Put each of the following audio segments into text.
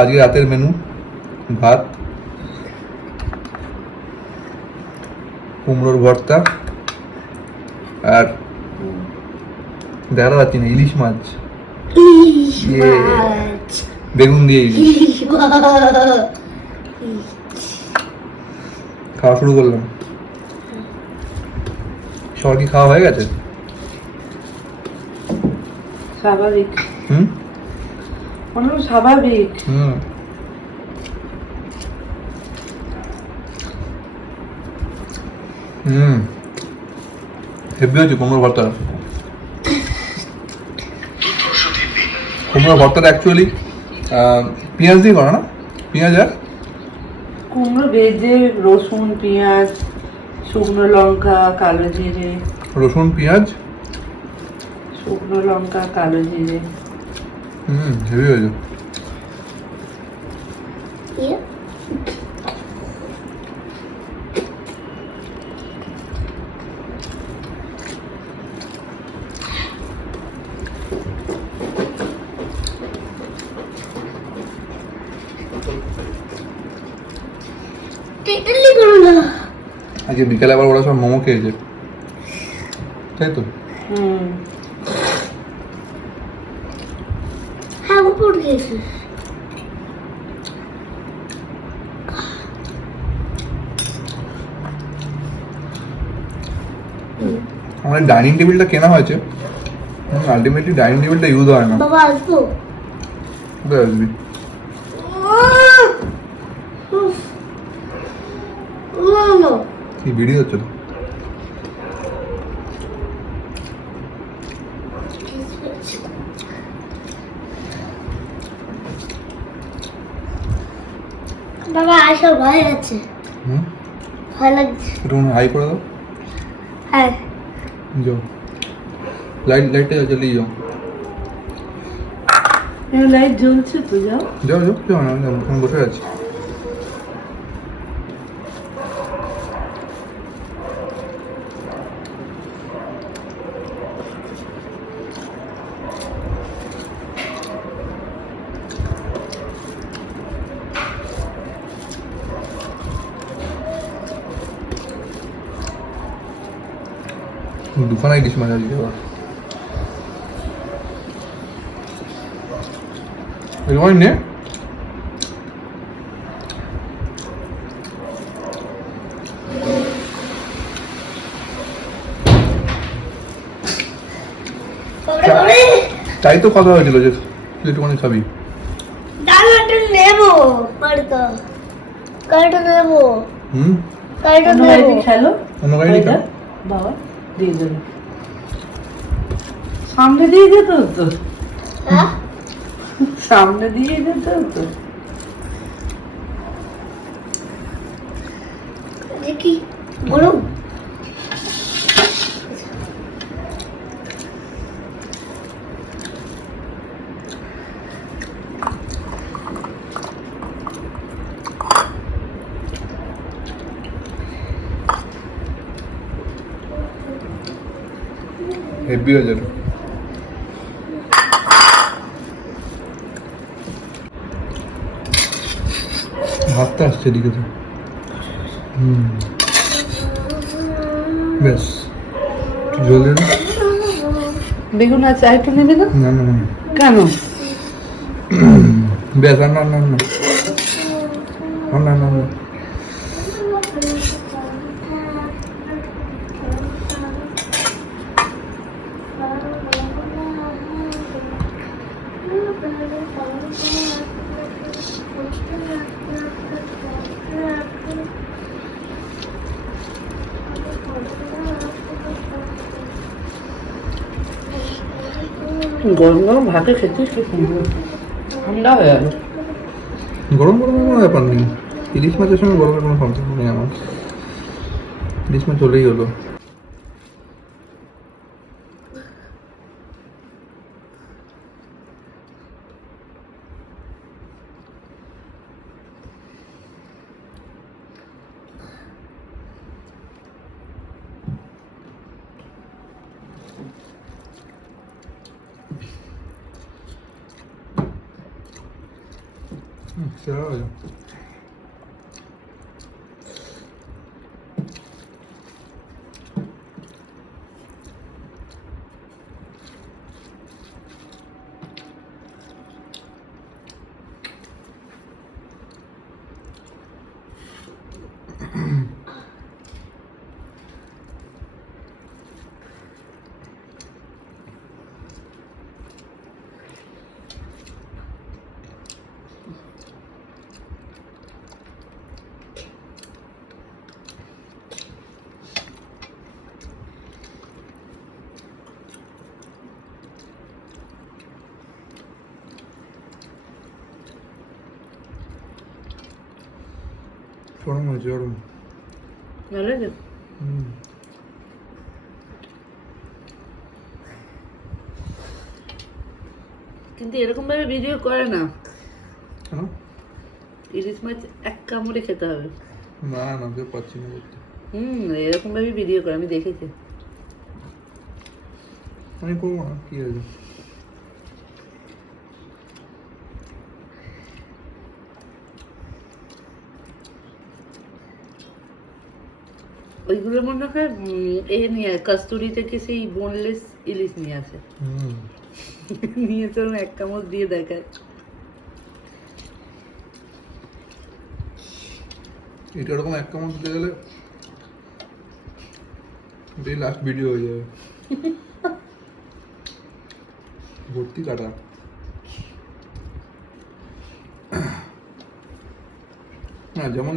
আজকে রাতের মেনু ভাত, কুমড়োর ভর্তা, আর দেখা যাচ্ছে না ইলিশ মাছ, বেগুন দিয়ে ইলিশ। খাওয়া শুরু করলাম। সবার কি খাওয়া হয়ে গেছে? স্বাভাবিক। হুম স্বাভাবিক। হেভি হয়েছে কুমড়োর ভর্তা। কুমড়োর ভর্তাটা অ্যাকচুয়ালি পেঁয়াজ দিয়ে করা না? পেঁয়াজ আর কুমড়ো ভেজে রসুন, পেঁয়াজ, শুকনো লঙ্কা, কালো জিরে, রসুন, পেঁয়াজ, শুকনো লঙ্কা, কালো জিরে। হেভি হয়েছে। আজকে বিকেলে আবার ওরা সব মোমো খেয়েছে, তাই তো? হ্যাঁ, উপর গেছে। আমাদের ডাইনিং টেবিলটা কেনা হয়েছে, আলটিমেটলি ডাইনিং টেবিলটা ইউজ হয় না। বাবা আসবো? কোথায় আসবি? কি ভিডিও হচ্ছে তো? বাবা আসা ভয় আছে, ভয় লাগছে। একটু হাই করে দাও। হ্যাঁ, যাও, লাইটটা জ্বালিয়ে যাও। লাইট জ্বলছে তো, যাও যাও যাও যাও না, আমি বসে আছি। দুখানাই ইলিশ মাছ আজকে আবার। এরকমই নে। তাই তো কথা হয়েছিল যে তুই একটুখানি খাবি। ডালটা নেবো, কাটটা কাটটা নেবো, কাটটা নেবো। খেলো অন্য গাড়ি খাও। বাবা দিয়ে দেবে, সামনে দিয়ে যেত তো, হ্যাঁ, সামনে দিয়ে যেত তো। দেখি গরম। হেভি হয়ে যাবে। ভাতটা আসছে এদিকে তো। ব্যাস, জল দিয়ে দাও। বেগুন আছে, আর একটু নেবে না? না না না, কেন? ব্যাস, আর না না না না না না। গরম গরম ভাতে খেতে কি সুন্দর, ঠান্ডা হয়ে গেল। গরম গরমের কোনো ব্যাপার নেই, ইলিশ মাছের সঙ্গে গরমের কোনো সম্পর্ক নেই আমার। ইলিশ মাছ চলেই হলো। সেরা হয়েছে। চরম হয়েছে, চরম। ভালো লাগে। কিন্তু এরকম ভাবে ভিডিও করে না। কেন? ইলিশ মাছ এক কামড়ে খেতে হবে। না না, কেউ পাচ্ছি না করতে। এরকম ভাবে ভিডিও করে, আমি দেখেছি। আমি করবো না, কি আছে? ওইগুলো মনে হয় নিয়ে কস্তুরি থেকে সেই বোনলেস ইলিশ নিয়ে আসে। নিয়ে চল এক কামড় দিয়ে দেখায়। এটা এরকম এক কামড় দিতে গেলে এটাই লাস্ট ভিডিও হয়ে যাবে। ভর্তি কাটা। না, যেমন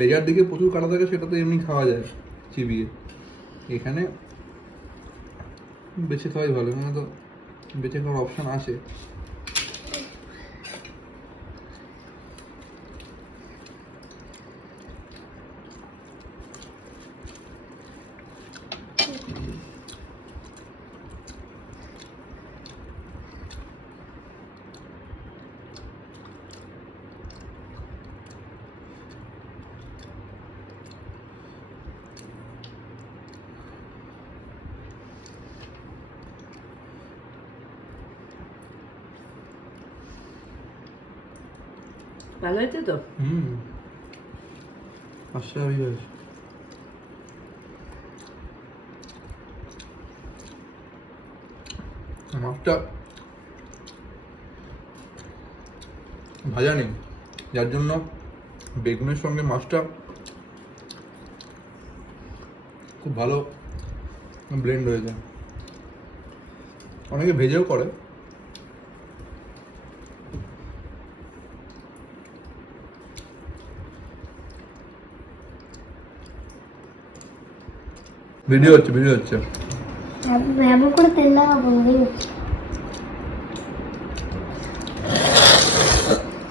লেজার দিকে প্রচুর কাটা থাকে সেটা তো এমনি খাওয়া যায় চিবিয়ে। এখানে বেছে খাওয়াই ভালো, এখানে তো বেছে খাওয়ার অপশান আছে। ভালো হয়েছে তো? অস্বাভাবিক হয়েছে। মাছটা ভাজা নেই, যার জন্য বেগুনের সঙ্গে মাছটা খুব ভালো ব্লেন্ড হয়ে যায়। অনেকে ভেজেও করে। ভিডিও হচ্ছে। এমন করে তেল লাগাবো।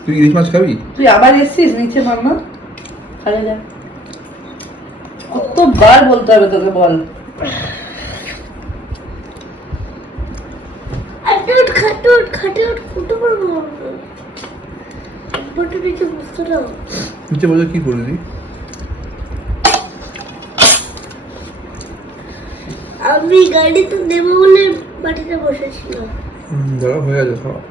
তুই ইলিশ মাছ খাবি? তুই আবার এসছিস নিচে মাম্মা? খালে যা। কতবার বলতে হবে তোকে, বল। নিচে বসে কি করলি? আমি গাড়িতে দেবো বলে বাড়িতে বসেছিলাম। দাঁড়া, হয়ে গেছে খাওয়া।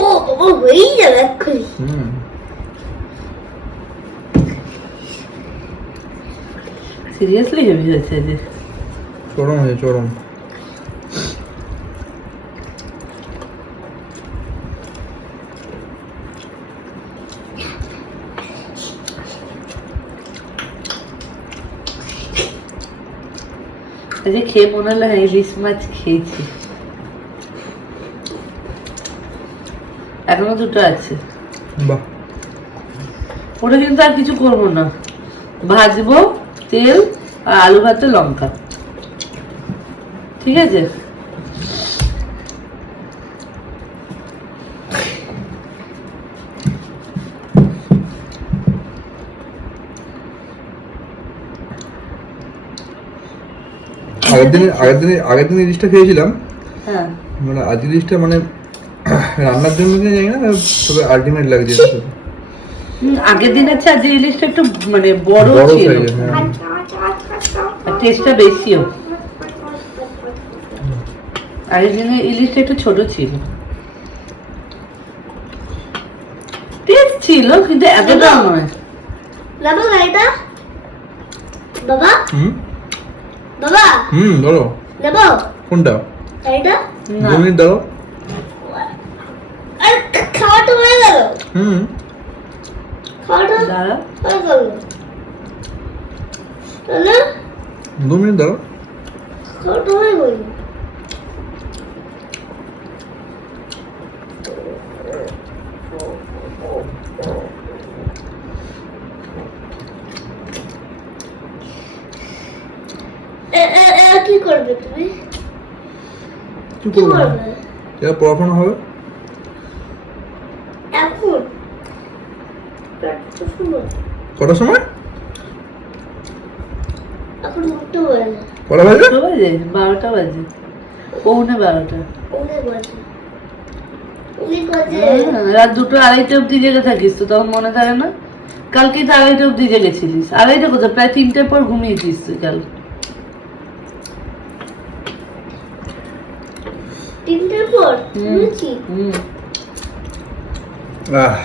ও বাবা, হয়েই যাবে এক্ষুনি। সিরিয়াসলি হেভি হয়েছে যে। চরম হয়েছে, চরম। আজকে খেয়ে মনে হলো হ্যাঁ ইলিশ মাছ খেয়েছি। এখনো দুটো আছে। বাহ। ওটা কিন্তু আর কিছু করবো না, ভাজবো তেল আর আলু ভাতে লঙ্কা, ঠিক আছে? আগের দিন ইলিশটা খেয়েছিলাম। হ্যাঁ, মানে আজ ইলিশটা মানে রান্নার জন্য জানি না, তবে আলটিমেট লাগছে। আগের দিন আছে, আজ ইলিশটা একটু মানে বড় ছিল, টেস্টটা বেশিও। আগের দিনে ইলিশটা একটু ছোট ছিল। ছিল কিন্তু এতটাও নয়। নেবো গাড়িটা বাবা হুম বাবা বলো নেবো কোনটা গাড়িটা না 2 মিনিট দাও আর খাওয়াটা হয়ে গেল খাওয়াটা দাঁড়া হয়ে গেল তাহলে 2 মিনিট দাও খাওয়াটা হয়ে গেল কি করবে তুমি কি কি করবো করবে এবার পড়াশোনা হবে এখন শুনো কটার সময় এখন উঠতে পারে না কটা বাজে কত বাজে? 12টা বাজে, পৌনে 12টা। অনেক বাজে অনেক বাজে রাত 2টো 2:30 অব্দি জেগে থাকিস তো, তখন মনে থাকে না? কালকে তো 2:30 অব্দি জেগেছিলিস। 2:30 কোথায়, প্রায় 3টের পর ঘুমিয়েছিস তুই কাল। 3টের পর ঘুমিয়েছি হুম আহ